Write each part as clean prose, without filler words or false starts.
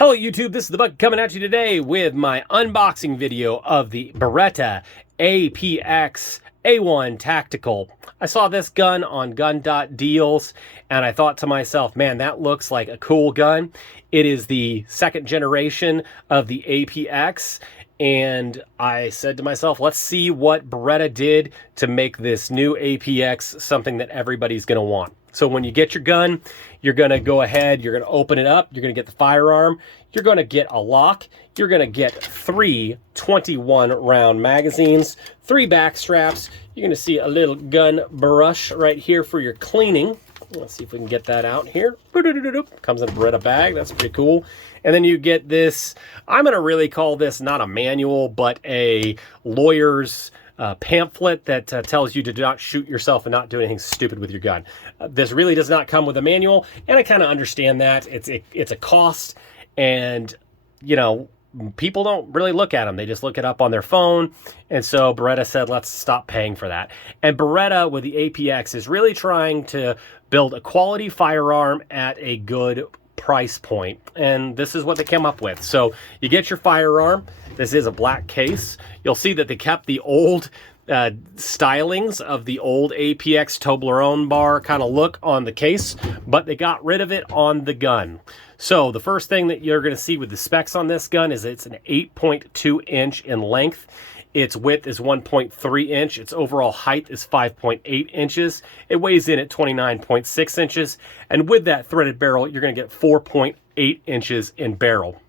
Hello YouTube, this is the Bug coming at you today with my unboxing video of the Beretta APX A1 Tactical. I saw this gun on gun.deals and I thought to myself, man, that looks like a cool gun. It is the second generation of the APX, and I said to myself, let's see what Beretta did to make this new APX something that everybody's going to want. So when you get your gun, you're going to go ahead, you're going to open it up, you're going to get the firearm, you're going to get a lock, you're going to get three 21 round magazines, 3 back straps, you're going to see a little gun brush right here for your cleaning. Let's see if we can get that out here. Comes in a Beretta bag, that's pretty cool. And then you get this, I'm going to really call this not a manual, but a lawyer's pamphlet that tells you to not shoot yourself and not do anything stupid with your gun. This really does not come with a manual, and I kind of understand that. It's a cost, and you know, people don't really look at them. They just look it up on their phone, and so Beretta said, let's stop paying for that. And Beretta with the APX is really trying to build a quality firearm at a good price point, and this is what they came up with. So you get your firearm. This is a black case. You'll see that they kept the old stylings of the old APX Toblerone bar kind of look on the case, but they got rid of it on the gun. So the first thing that you're going to see with the specs on this gun is it's an 8.2 inch in length. Its width is 1.3 inch. Its overall height is 5.8 inches. It weighs in at 29.6 inches. And with that threaded barrel, you're going to get 4.8 inches in barrel.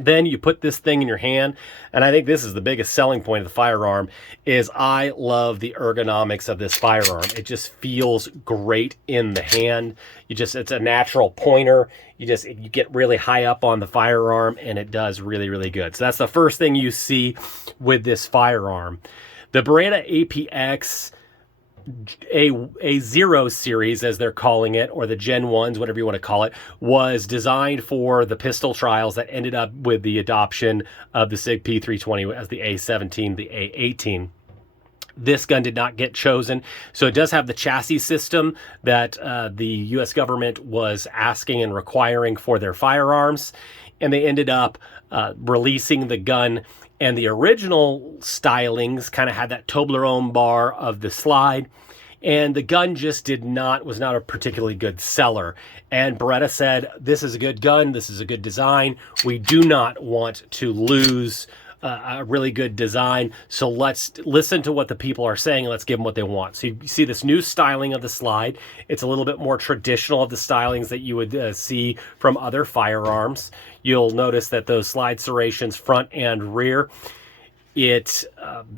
Then you put this thing in your hand, and I think this is the biggest selling point of the firearm, is I love the ergonomics of this firearm. It just feels great in the hand. It's a natural pointer. You get really high up on the firearm, and it does really, really good. So that's the first thing you see with this firearm. The Beretta APX A0 series, as they're calling it, or the Gen 1s, whatever you want to call it, was designed for the pistol trials that ended up with the adoption of the SIG P320 as the A17, the A18. This gun did not get chosen, so it does have the chassis system that the U.S. government was asking and requiring for their firearms, and they ended up releasing the gun. And the original stylings kind of had that Toblerone bar of the slide, and the gun just was not a particularly good seller. And Beretta said, this is a good gun, this is a good design, we do not want to lose a really good design, so let's listen to what the people are saying and let's give them what they want. So you see this new styling of the slide. It's a little bit more traditional of the stylings that you would see from other firearms. You'll notice that those slide serrations front and rear, it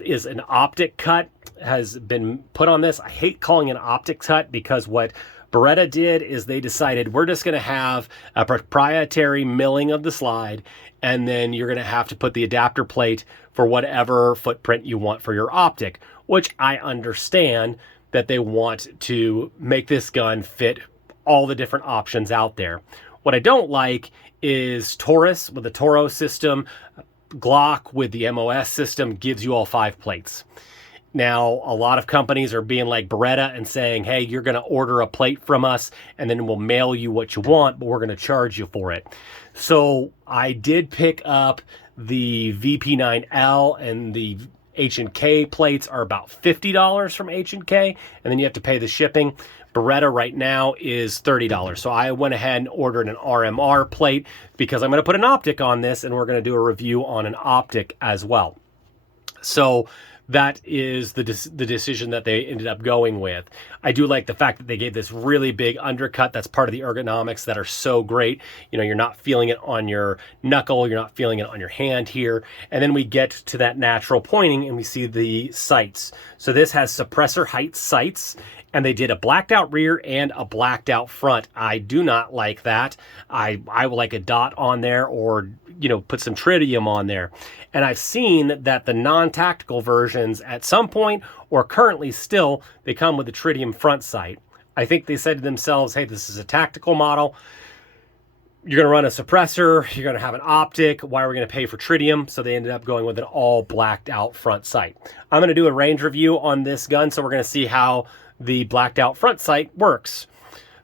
is an optic cut, has been put on this. I hate calling it an optic cut because what Beretta did is they decided we're just going to have a proprietary milling of the slide, and then you're going to have to put the adapter plate for whatever footprint you want for your optic, which I understand that they want to make this gun fit all the different options out there. What I don't like is Taurus with the Toro system. Glock with the MOS system gives you all 5 plates. Now, a lot of companies are being like Beretta and saying, hey, you're going to order a plate from us and then we'll mail you what you want, but we're going to charge you for it. So I did pick up the VP9L, and the H&K plates are about $50 from H&K, and then you have to pay the shipping. Beretta right now is $30. So I went ahead and ordered an RMR plate because I'm going to put an optic on this, and we're going to do a review on an optic as well. So that is the decision that they ended up going with. I do like the fact that they gave this really big undercut. That's part of the ergonomics that are so great. You know, you're not feeling it on your knuckle, you're not feeling it on your hand here. And then we get to that natural pointing and we see the sights. So this has suppressor height sights, and they did a blacked out rear and a blacked out front. I do not like that. I would like a dot on there, or, you know, put some tritium on there. And I've seen that the non-tactical versions at some point, or currently still, they come with a tritium front sight. I think they said to themselves, hey, this is a tactical model. You're going to run a suppressor, you're going to have an optic, why are we going to pay for tritium? So they ended up going with an all blacked out front sight. I'm going to do a range review on this gun, so we're going to see how the blacked out front sight works.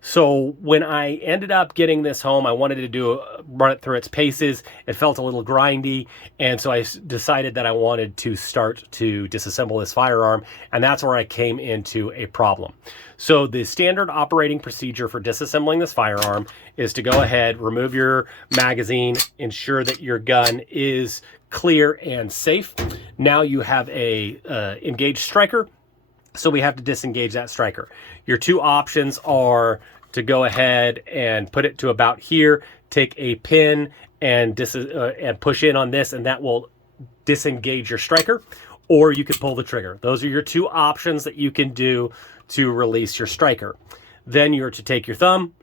So when I ended up getting this home, I wanted to run it through its paces. It felt a little grindy, and so I decided that I wanted to start to disassemble this firearm, and that's where I came into a problem. So the standard operating procedure for disassembling this firearm is to go ahead, remove your magazine, ensure that your gun is clear and safe. Now you have a engaged striker, so we have to disengage that striker. Your two options are to go ahead and put it to about here, take a pin and push in on this, and that will disengage your striker, or you could pull the trigger. Those are your two options that you can do to release your striker. Then you're to take your thumb,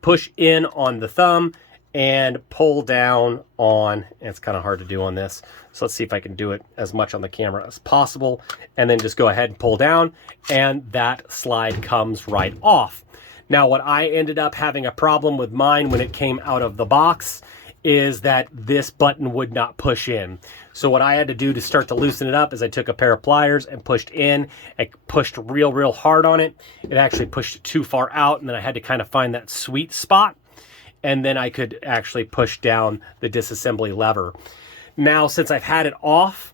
push in on the thumb, and pull down on, and it's kind of hard to do on this, so let's see if I can do it as much on the camera as possible, and then just go ahead and pull down, and that slide comes right off. Now, what I ended up having a problem with mine when it came out of the box is that this button would not push in. So what I had to do to start to loosen it up is I took a pair of pliers and pushed in. I pushed real hard on it. It actually pushed too far out, and then I had to kind of find that sweet spot, and then I could actually push down the disassembly lever. Now, since I've had it off,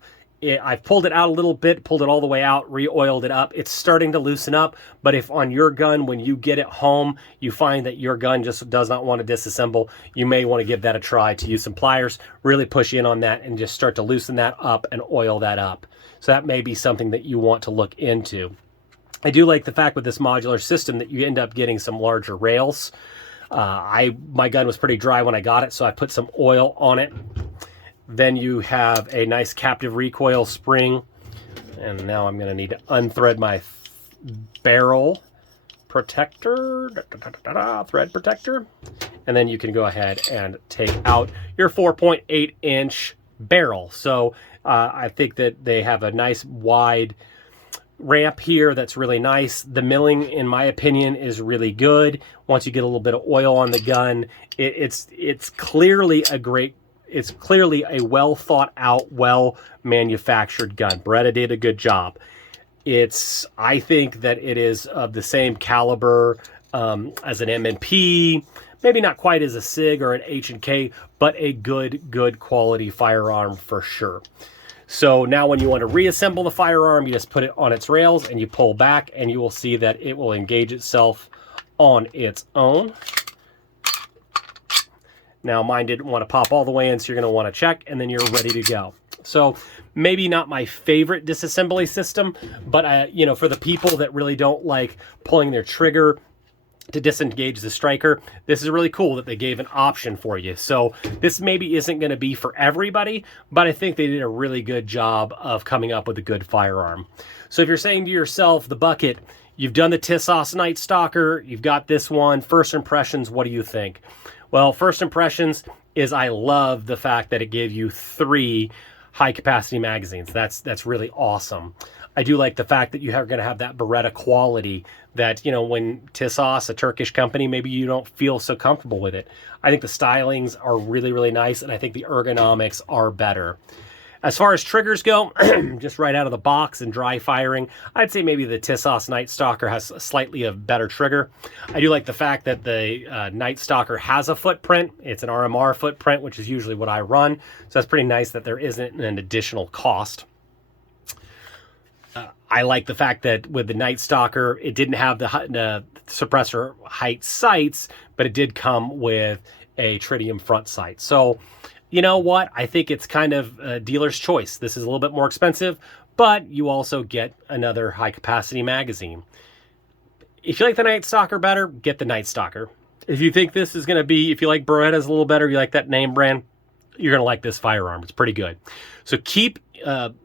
I've pulled it out a little bit, pulled it all the way out, re-oiled it up. It's starting to loosen up, but if on your gun, when you get it home, you find that your gun just does not want to disassemble, you may want to give that a try to use some pliers, really push in on that and just start to loosen that up and oil that up. So that may be something that you want to look into. I do like the fact with this modular system that you end up getting some larger rails. My gun was pretty dry when I got it, so I put some oil on it. Then you have a nice captive recoil spring. And now I'm going to need to unthread my barrel protector, thread protector. And then you can go ahead and take out your 4.8 inch barrel. So I think that they have a nice wide ramp here that's really nice. The milling, in my opinion, is really good. Once you get a little bit of oil on the gun, it's clearly a well thought out, well manufactured gun. Beretta did a good job. I think that it is of the same caliber as an M&P, maybe not quite as a SIG or an H&K, but a good quality firearm for sure. So now when you want to reassemble the firearm, you just put it on its rails and you pull back, and you will see that it will engage itself on its own. Now, mine didn't want to pop all the way in, so you're going to want to check, and then you're ready to go. So maybe not my favorite disassembly system, but for the people that really don't like pulling their trigger to disengage the striker, this is really cool that they gave an option for you. So this maybe isn't going to be for everybody, but I think they did a really good job of coming up with a good firearm. So if you're saying to yourself, the bucket, you've done the Tissos Night Stalker, you've got this one, first impressions, what do you think? Well, first impressions is I love the fact that it gave you 3 high-capacity magazines. That's really awesome. I do like the fact that you are going to have that Beretta quality that, when Tissos, a Turkish company, maybe you don't feel so comfortable with it. I think the stylings are really nice, and I think the ergonomics are better. As far as triggers go, just right out of the box and dry firing, I'd say maybe the Tissos Night Stalker has slightly a better trigger. I do like the fact that the Night Stalker has a footprint. It's an RMR footprint, which is usually what I run. So that's pretty nice that there isn't an additional cost. I like the fact that with the Night Stalker, it didn't have the suppressor height sights, but it did come with a tritium front sight. So, you know what? I think it's kind of a dealer's choice. This is a little bit more expensive, but you also get another high-capacity magazine. If you like the Night Stalker better, get the Night Stalker. If you think this is going to be, if you like Beretta's a little better, you like that name brand, you're going to like this firearm. It's pretty good. So keep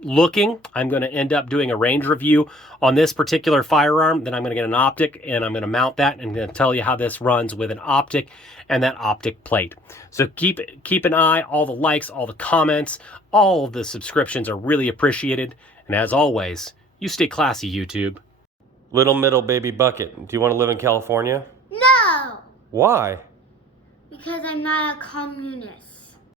looking. I'm going to end up doing a range review on this particular firearm. Then I'm going to get an Optic, and I'm going to mount that, and I'm going to tell you how this runs with an Optic and that Optic plate. So keep an eye. All the likes, all the comments, all of the subscriptions are really appreciated. And as always, you stay classy, YouTube. Little middle baby bucket. Do you want to live in California? No! Why? Because I'm not a communist.